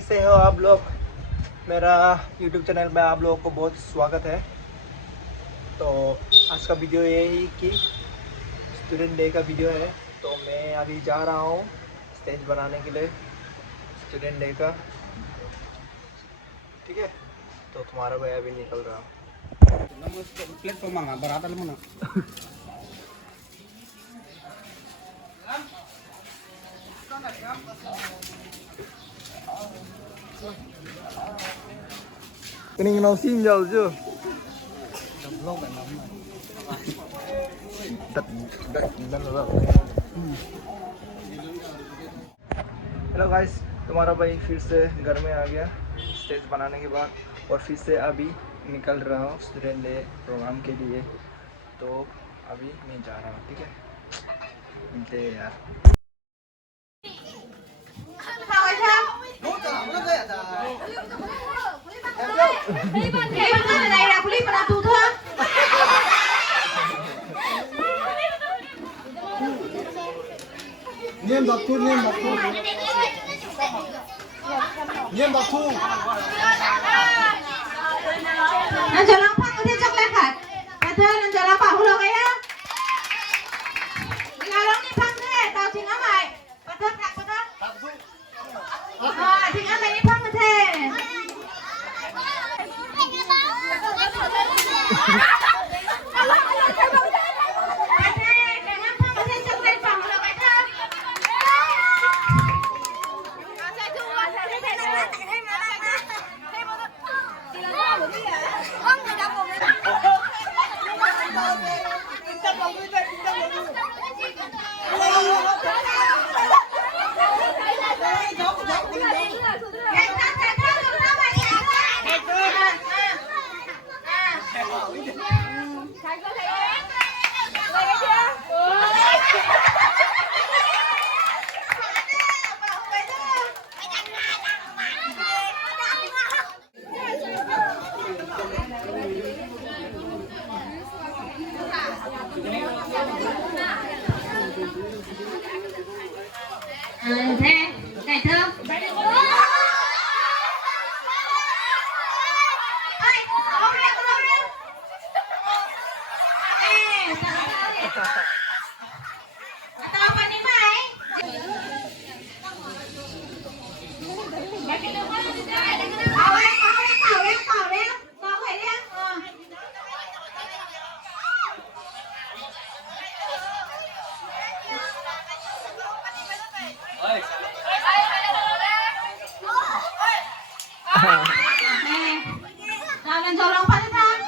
कैसे हो आप लोग। मेरा YouTube चैनल में आप लोगों को बहुत स्वागत है। तो आज का वीडियो ये ही कि स्टूडेंट डे का वीडियो है। तो मैं अभी जा रहा हूँ स्टेज बनाने के लिए स्टूडेंट डे का, ठीक है। तो तुम्हारा भाई अभी निकल रहा हूँ। cái này nó xin rồi chưa hello guys, तुम्हारा भाई फिर से घर में आ गया स्टेज बनाने के बाद, और फिर से अभी निकल रहा हूँ स्टूडेंट डे प्रोग्राम के लिए। तो अभी मैं जा रहा हूँ, ठीक है। मिलते हैं यार। Niêm bạc thu, niêm bạc thu, niêm bạc thu. Anh chờ lắm phát có thể chắc lên thật. Anh thưa anh chờ lắm bảo hú lông ấy á. Đi ngồi lắm đi phát thế, tao chính ám mày. Bà thưa thật, bà thưa. Chính ám mày đi phát mà thế. Thế, này thưa. Tao apa nih, Mai? Nào lên cho lòng phát lên thang.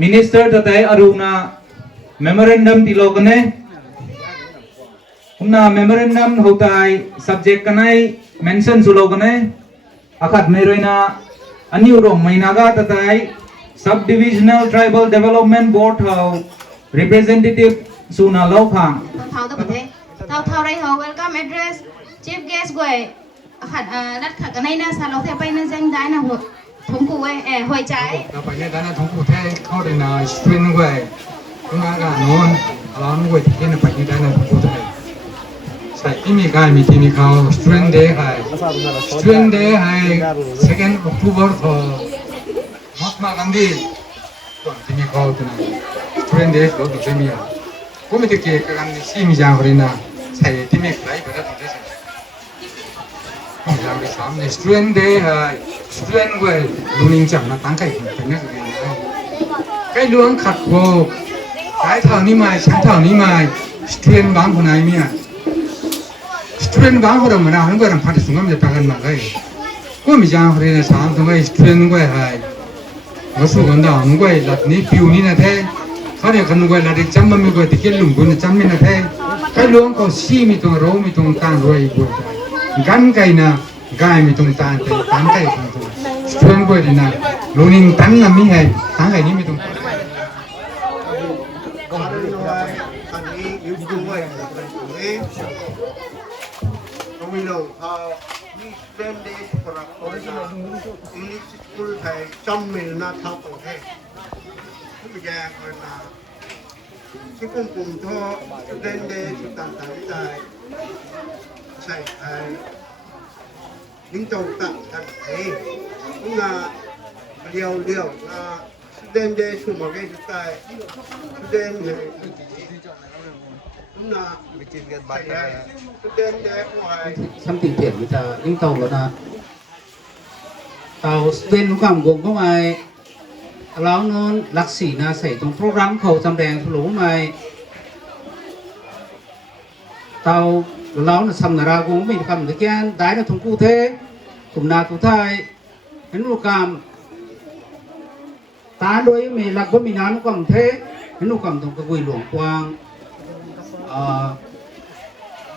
Minister tatai aruna memorandum tilokane humna memorandum hotai subject kanai mention sulokane akat meroina aniu Rongmei naga tatai subdivisional tribal development board hau representative suna lophang Thao tao thế. Thao đây hầu welcome address chief guest quay akat đất khạc cái này na sao nó theo bay na danh đái nào thống cụ ấy hồi trái.เราไปเนี่ยด้านนั้นท้องผูแท้เข้าได้นะสตรีนเว้ยคุณอากาศนอนร้อนเว้ยที่เนี่ยไปเนี่ยด้านนั้นท้องผูแท้ใส่ที่มีกายมีที่มีเขาสตรีนเดย์ให้2nd October ต่อมหากันดีก่อนที่มีเขาตัวนั้นสตรีนเดย์ก็ตัวที่มีอ่ะกูไม่ได้เกี่ยวกันที่มีจางคนนะใส่ที่มีใครไปได้ตัวที่ใส่ làm cái xóm này student day student về luôn chẳng là tăng cái luôn khát vô cái thằng ní mày sáng thằng ní mày student bán của này mía 스튜던트 가고라면 한 거랑 파티 순간에 당한 말가이 꼬미장 그래는 사람 동아이 스튜던트 거야 하이 어서 건다 안 거야 라니 비운이나 돼 가래 가는 거야 라리 잠만 거야 되게 룸고는 잠이나 돼 칼롱 거 시미 동 로미 동딴 로이 고 간가이나 가이미 동딴 단가이 동 스튜던트 거야 로닝 단 남이 해 단가이 님이 동 we know we spend days for a English school hay trăm mình na thao tổ thế bây giờ còn là cái công cụ cho student day chúng ta thấy làใช่những châu tặng thành thế cũng là điều là student day chúng mà cái chúng ta student day cũng là student day ngoài something thiệt với ta những tàu đó là tàu studentความgồm có mai lão nó lạc sĩ na xảy trong program khẩu jam đèn lũ mai tàu lão nó xăm ra cũng mình cầm được cái đái nó thông cụ thế cũng na cụ thai đến lúc cầm tá đôi mình lạc với mình nó cầm thế đến lúc cầm trong cái quỳ luồng quang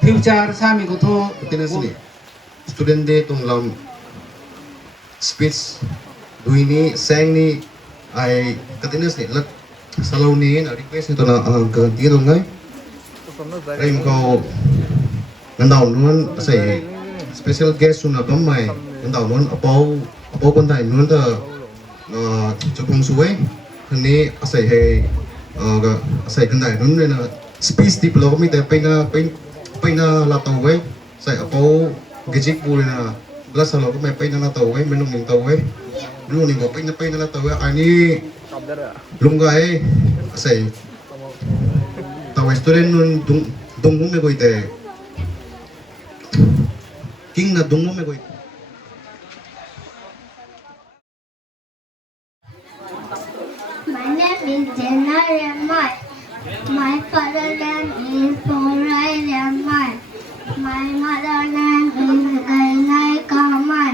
Silchar sa amin ko to Tinasli student day tong lam speech dui ni sang ni ai katinas ni lat salaw ni na request nito na ang ganti dong ngay rim ko nandaw nun say special guest na kamay nandaw nun apaw kontai nun ta chukong suwe ni asay hey asay kanday nun na speech di pala kami tayo pay na lataw way say apaw gijik po na blas sa loob may pay na lataw way menong ning taw way luning ko pay na lataw way ani lunggay say taway student nun dungmo me koy te king na dungmo me koy My name is Jenna Remai. My father name is Porai Remai. My mother name is Ainai Kamai.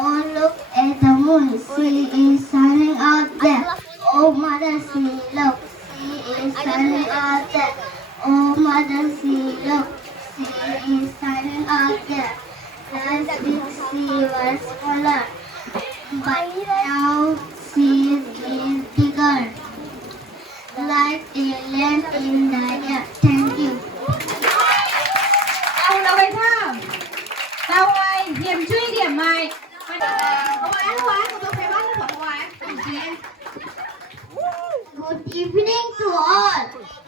Oh, look at the moon. She is shining out there. Oh, mother, see, look. She is shining out there. Oh, mother, see, look. She is shining out there. Last week she was smaller, but now she is bigger. Like a lamp in the air. Thank you. Tao về thăm. Tao ơi, điểm truy điểm mày. Hóa, tôi phải bắt nó hóa. Good evening to all.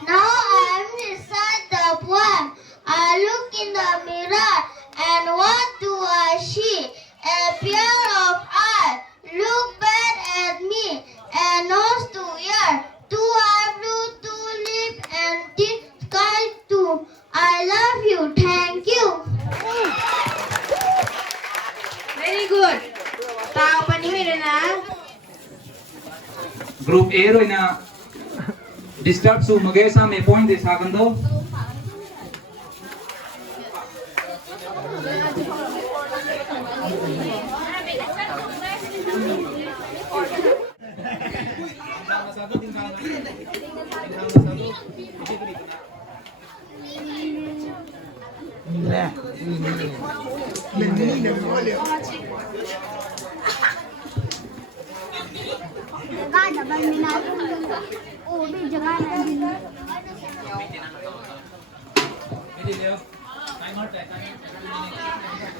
Now I am beside the poem. I look in the mirror and what do I see? A pair of eyes look back at me and nose to ear. Two eyebrows, two lips and this sky too. I love you. Thank you. Very good. Tao pa ni rồi na. Group A rồi na disturb su mage sa me point de sa kan do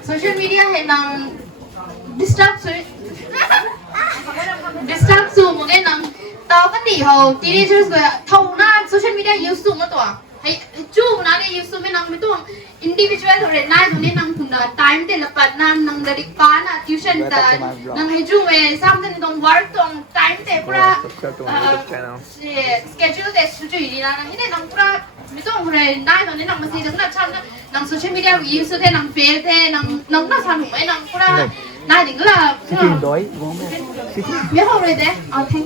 Social media hay nang disturb su một cái nang tao cái gì hầu teenagers rồi thâu na social media use su mà tao hay chú na cái use su mấy nang mấy tao individual rồi na tụi nang cũng đã time để lập nang dari pa na tuition ta nang hay chú về something don't work tong time để pura schedule để chú ý na nang ini nang pura mấy tao rồi na tụi nang masih đứng là chăm nang social media use thế nang fail thế nang nó sao mấy nang pura na thì là biết không rồi đấy okay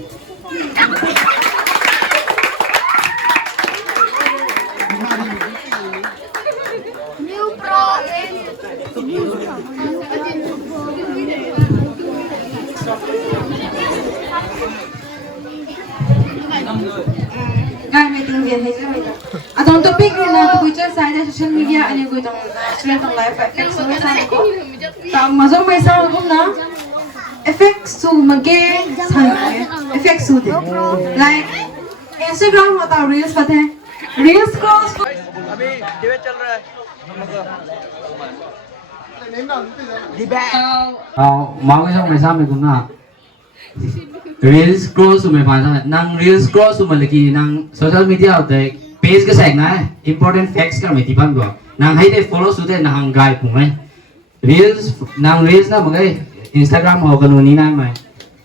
hay sao vậy atong topic na to picture side social media ani ko tong student tong life effects mo sa ko ta mazong may sa ko na effects to mage san effects to like Instagram होता reels पता है reels को अभी debate चल रहा है debate mau cái xong mày sao mày cũng nào reels scroll xuống mày phản sao năng reels scroll xuống mày là kỳ năng social media ở đây page cái sạch này important facts cái mày tìm được năng hay để follow xuống đây năng guide cùng mày reels năng reels na mga Instagram ho kanuni na mày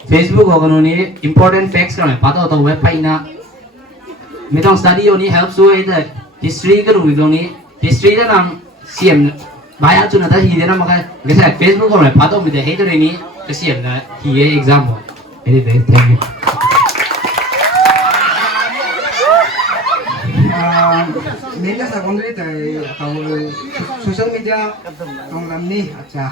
Facebook ho kanuni important facts cái mày bắt đầu tàu website na mìnhต้อง study อยู่นี่ help ช่วยแต่ history ก็รู้อยู่นี่ history นั่นนั่งเสียมบายจุดนั้นแต่ history นั่นมันก็แค่ Facebook ก็เลยพาตัวมันจะ hate ตัวนี้ก็เสียมนะ history exam ไม่ได้ thank you Mình đã sang đây tại tàu social media tông làm ni acha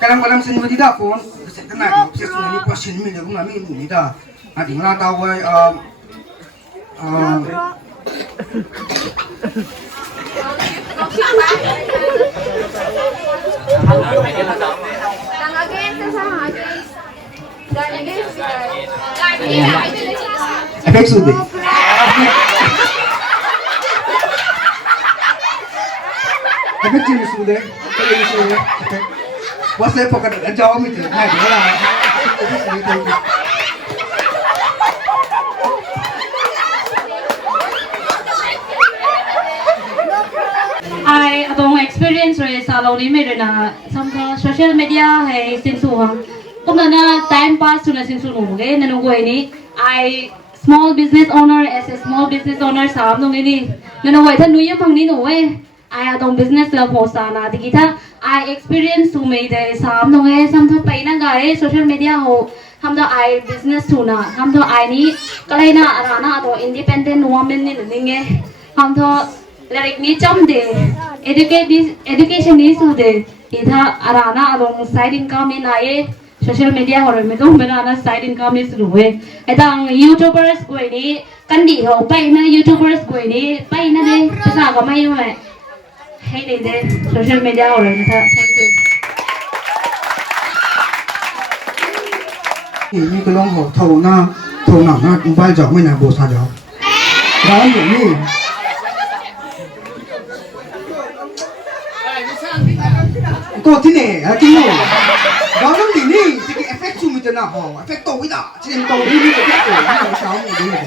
kadang-kadang sini tidak pun saya kenal saya sudah ni pasien ni aku nami ni dah ada lah tahu efek sudah efek jenis sudah What's that pocket a jaw with it? Hai đó là I atong experience rồi sao ni mấy rồi na sometimes social media hay sinh su hang cũng là na time pass tu na sinh su nung cái na nung quay ni I small business owner as a small business owner sam nung ni na nung quay thân nuôi yếm hang ni nung quay I atong business la post na thì kita I experience tu mấy đây sam nung cái sometimes phải na cái social media ho ham đó I business tu na ham đó I ni cái này na na atong independent woman ni nung nghe ham đó like ni chom de education ni su de itha arana along side income ni na ye social media hor me dum bana na side income ni su we etang youtubers ko ni kandi ho pai na youtubers ko ni pai na de sa ga mai me hey de social media hor ni tha thank you như cái lông hồ thầu nào na vai giỏ mới là bộ sa giỏ đó nhưนี่ก็ที่เนี่ยกินหนูเราต้องดีนี่จะกินเอฟเฟกต์ซูมิจะน่ะฮะเอฟเฟกต์โตวิดาเช่นโตดีนี่เอฟเฟกต์โตนี่เราเช้าหมดเลย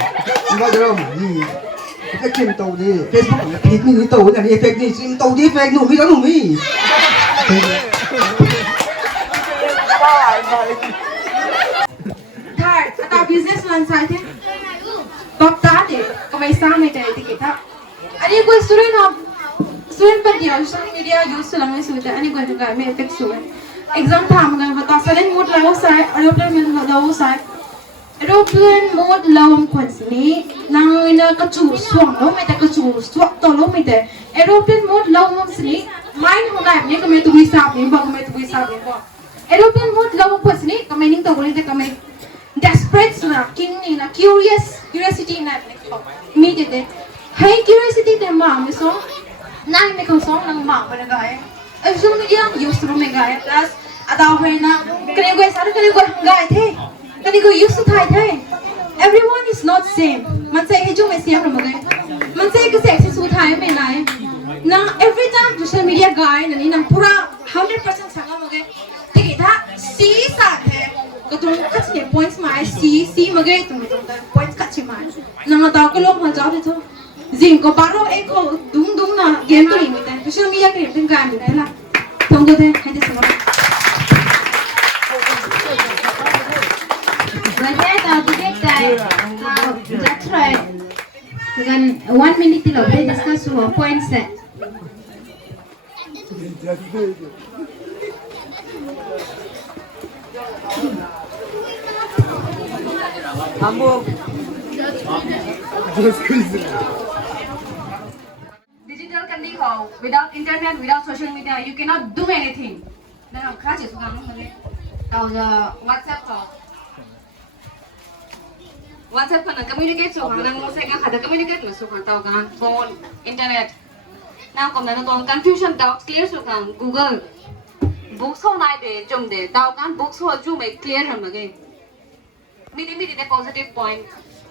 มันก็จะเริ่มนี่เอฟเฟกต์เช่นโตดีเฟซบุ๊กเนี่ยพีคนี่โตอย่างนี้เอฟเฟกต์นี่เช่นโตดีเอฟเฟกต์หนูไม่ต้องหนูไม่ถ่ายตา business มันใช่ไหมตบตาเด็กก็ไม่สร้างไม่ได้ที่kitaอันนี้กูstudent पर दिया social media use से लंबे सुविधा अन्य कोई तो में effect हुआ exam था हम लोग बता aeroplane mode law कौन सी नहीं ना इन्हें कचू स्वांग लो में तक कचू स्वांग तो लो में ते aeroplane mode law हम सी नहीं mind होना है अपने कमें तो भी साफ नहीं बाग में तो भी साफ नहीं बाग aeroplane mode law कौन सी नहीं कमें नहीं तो बोले तो कमें desperate ना king नहीं ना curiosity ना अपने को immediate है curiosity ते माँ में सो nang me kong song nang ma ba ga ai social media use ro me ga ai plus ada hoy na kani ko sar kani ko hanga ai the kani ko use thai the everyone is not same man say heju me siam ro ma ga man say ke se su thai me nai na every time social media ga ai na ni nang pura 100% sanga ma ga ti ki tha c sa the ko tum kat ne points ma c ma ga tum points kat chi ma na ta ko lo ma ja de tho Zing ko paro eko dung na game to limit है social media के limit का नहीं है ला तुम तो थे है जैसे वो Whether the debate that's right. Then 1 minute till they discuss your point set. digital kandi ho without internet without social media you cannot do anything na kha che su ga mo le au WhatsApp call WhatsApp kana communicate so kana mo sa ka kada communicate mo so ka kan phone internet na kom na tong confusion doubt clear so kan Google books ho nai de jom de tao kan books ho ju mai clear ham lage mini de positive point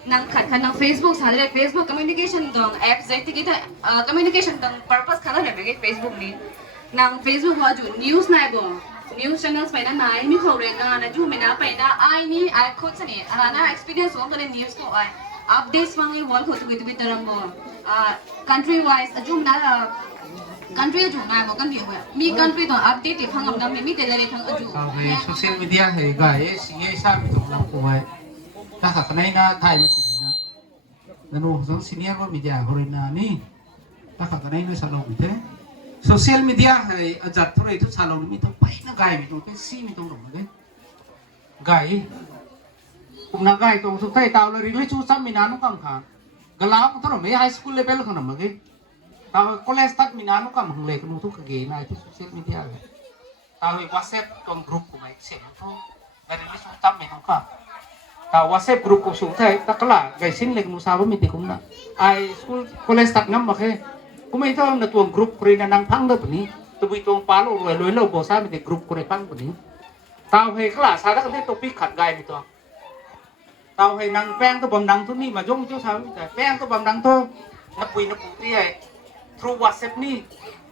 nang khat nang Facebook sa le Facebook communication dong apps jai ti kita communication dong purpose khana le ge Facebook ni nang Facebook ho ju news nai bo news channels pai na nai mi khore ga na ju me na pai na ai ni ai khot sani ana experience ho kare news ko ai updates mangi wall ko tu gitu taram bo country wise ajum na country ju na mo kan bi ho mi country to update ti phangam na mi te le thang aju social media hay guy si sa mi tok lang ko ai ta ka kanai na thai ma sin na nanu so senior ko media horin na ni ta ka kanai na sa lo mi te social media hay ajat thore tu sa lo mi to pai na guy mi to ke si mi to ro ge guy kum na guy to su kai taw la ri le chu sam mi na no kam kha gala ko thoro me high school level khana ma ge ta college tak mi na no kam hang le ko tu ka ge na tu social media ta WhatsApp tom group ko mai se to dari le chu tam mi to ka ta WhatsApp group ko su thai ta kala gai sin le nu sa ba mi te kum na ai school college tak ngam ma khe kumai to na tuang group ko na nang phang da ni tu bi tuang pa lo loi lo bo sa mi te group ko phang ni tao he kala sa da ka topic khat gai mi to tao he nang peng to bam nang tu ni ma jong chu sa mi te peng to bam nang to na pui na pu ti ai through WhatsApp ni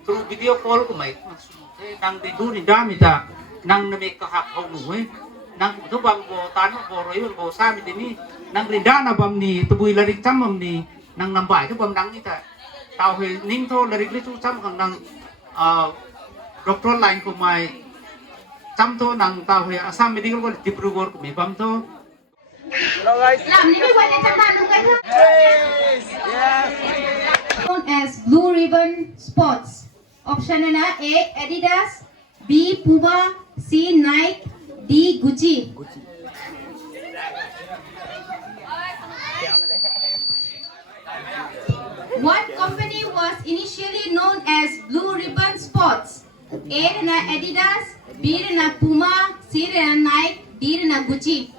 through video call ko mai nang de du ni da mi ta nang na me ka hak ho nu he nang tu bang bo tan bo roi bo sa mi te ni nang rin da na bam ni tu bui la rik cham bam ni nang nam bai tu bam nang ni ta tao he ning tho la rik li chu cham khang nang doctor line ko mai cham tho nang tao he Assam medical college Dibrugarh ko me bam tho Hello guys. làm những cái quay lên chắc là người khác Yes. Yes. known as blue ribbon sports. Option A Adidas, B Puma, C Nike, D Gucci. What company was initially known as Blue Ribbon Sports? A na Adidas, B na Puma, C na Nike, D na Gucci.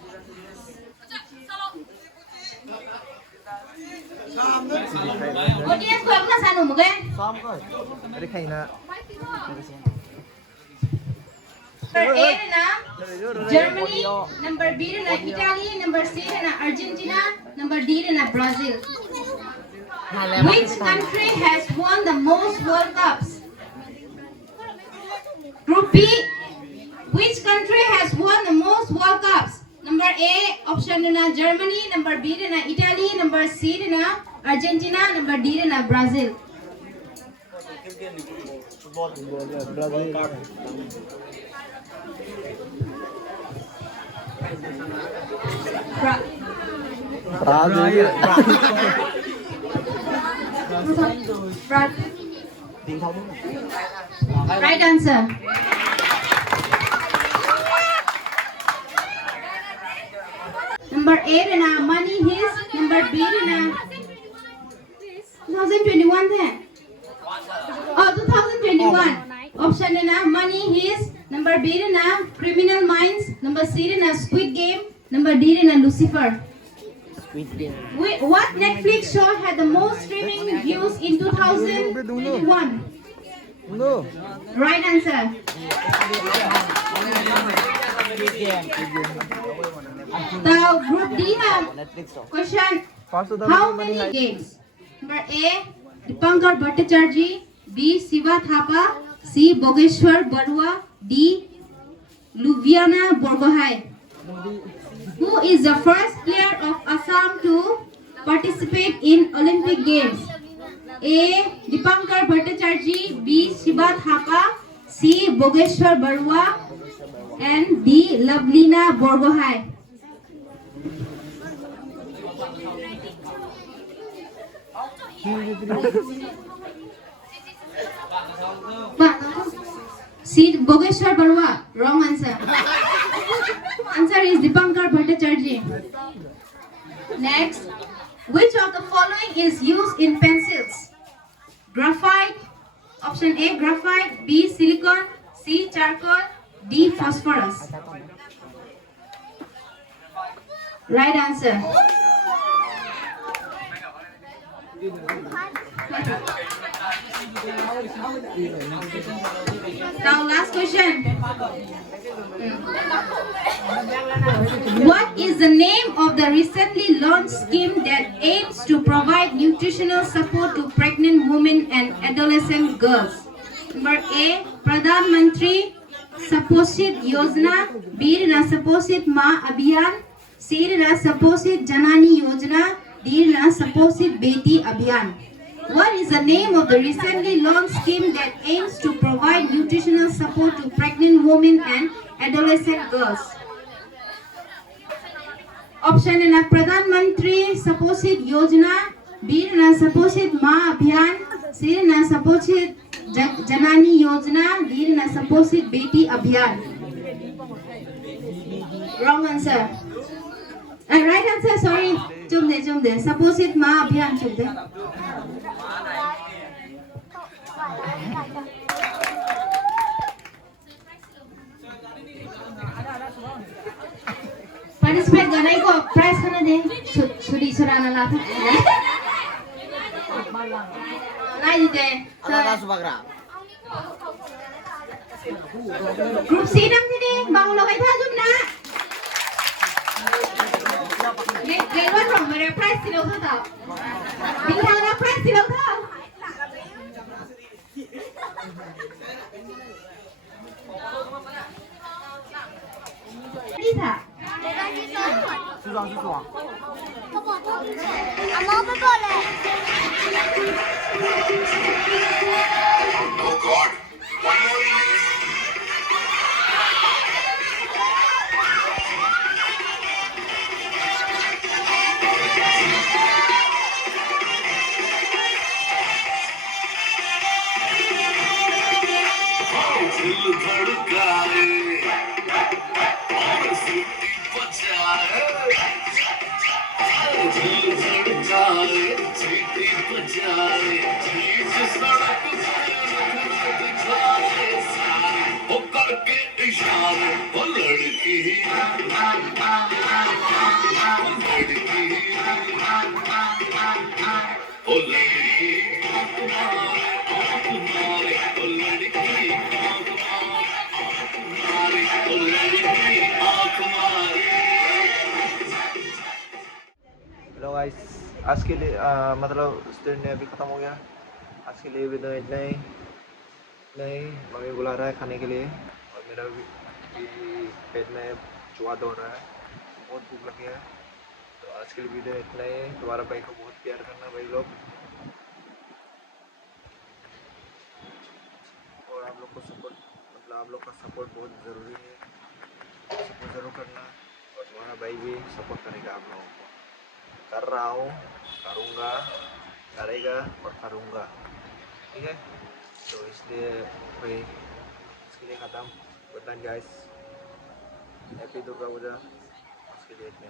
Audience ko na sano mo gan? Sam ko. Ari khay na. Number A na Germany, number B na Italy, number C na Argentina, number D na Brazil. Which country has won the most World Cups? Group B. Which country has won the most World Cups? Number A, option na Germany, number B na Italy, number C na Argentina, number D na Brazil. Right answer. Number A na money his, number B na 2021 then. Oh, 2021. Option na money his, number B na criminal minds, number C na Squid Game, number D na Lucifer. What Netflix show had the most streaming views in 2021? No. Right answer. The group D have question. How many games? Number A, Dipankar Bhattacharjee, B, Shiva Thapa, C, Bogeshwar Barua, D, Luviana Borgohai. Who is the first player of Assam to participate in Olympic Games? A, Dipankar Bhattacharjee, B, Shiva Thapa, C, Bogeshwar Barua, and D, Lavlina Borgohai. See, Bogeshwar Barua. Wrong answer. Answer is Dipankar Bhattacharjee. Next, which of the following is used in pencils? Graphite. Option A, graphite. B, silicon. C, charcoal. D, phosphorus. Right answer. Now last question. What is the name of the recently launched scheme that aims to provide nutritional support to pregnant women and adolescent girls? Number A, Pradhan Mantri Saposhit Yojana, B, Saposhit Ma Abhiyan, C, Saposhit Janani Yojana, D, Saposhit Beti Abhiyan. What is the name of the recently launched scheme that aims to provide nutritional support to pregnant women and adolescent girls? Option A, Pradhan Mantri Saposhit Yojana, B, Saposhit Ma Abhiyan, C, Saposhit Janani Yojana, D, Saposhit Beti Abhiyan. Wrong answer. Right answer, sorry. Chumde. Saposhit Ma Abhiyan chumde. Participate ganai ko prize kana de suri surana la tha nai de group C nang ni bang lo kai tha jum na le wan rong mere prize si lo tha ta bin thang na prize si lo tha đi thả hello guys, आज के लिए मतलब student ने अभी ख़त्म हो गया। आज के लिए वीडियो इतना ही। नहीं, मम्मी बुला रहा है खाने के लिए और मेरा भी पेट में चूहा दौड़ रहा है, बहुत भूख लगी है। तो आज के लिए वीडियो इतना ही। तुम्हारा भाई को बहुत प्यार करना भाई लोग, और आप लोग को सपोर्ट, मतलब आप लोग का सपोर्ट बहुत ज़रूरी है। सपोर्ट ज़रूर करना, और तुम्हारा भाई भी सपोर्ट करेगा आप लोगों को। कर रहा हूँ, करूँगा, करेगा और करूँगा, ठीक है। तो इसलिए भाई इसके लिए ख़त्म। Good night guys, happy Durga Puja. उसके लिए इतने